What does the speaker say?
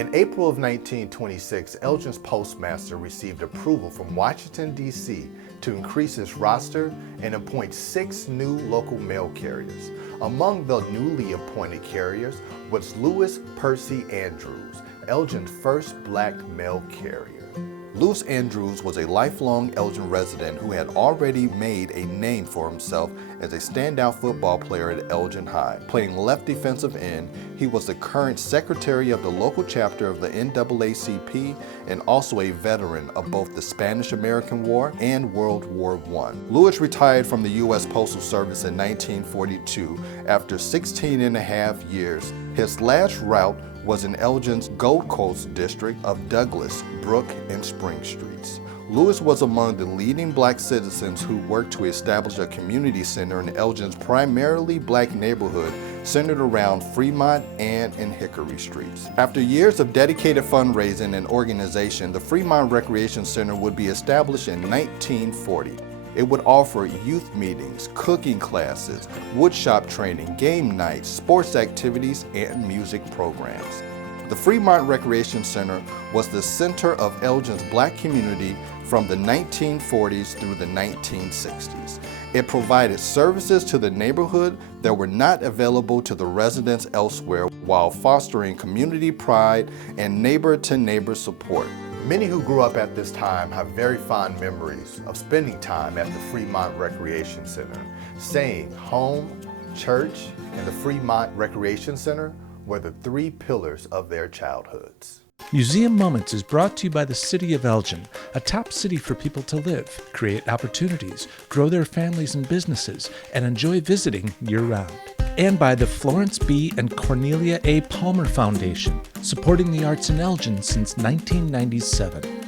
In April of 1926, Elgin's postmaster received approval from Washington, D.C. to increase its roster and appoint 6 new local mail carriers. Among the newly appointed carriers was Louis Percy Andrews, Elgin's first black mail carrier. Louis Andrews was a lifelong Elgin resident who had already made a name for himself as a standout football player at Elgin High. Playing left defensive end, he was the current secretary of the local chapter of the NAACP and also a veteran of both the Spanish-American War and World War I. Louis retired from the U.S. Postal Service in 1942 after 16 and a half years. His last route was in Elgin's Gold Coast district of Douglas, Brook, and Spring Streets. Louis was among the leading black citizens who worked to establish a community center in Elgin's primarily black neighborhood centered around Fremont and in Hickory Streets. After years of dedicated fundraising and organization, the Fremont Recreation Center would be established in 1940. It would offer youth meetings, cooking classes, woodshop training, game nights, sports activities, and music programs. The Fremont Recreation Center was the center of Elgin's black community from the 1940s through the 1960s. It provided services to the neighborhood that were not available to the residents elsewhere while fostering community pride and neighbor-to-neighbor support. Many who grew up at this time have very fond memories of spending time at the Fremont Recreation Center, saying home, church, and the Fremont Recreation Center were the 3 pillars of their childhoods. Museum Moments is brought to you by the City of Elgin, a top city for people to live, create opportunities, grow their families and businesses, and enjoy visiting year-round. And by the Florence B. and Cornelia A. Palmer Foundation, supporting the arts in Elgin since 1997.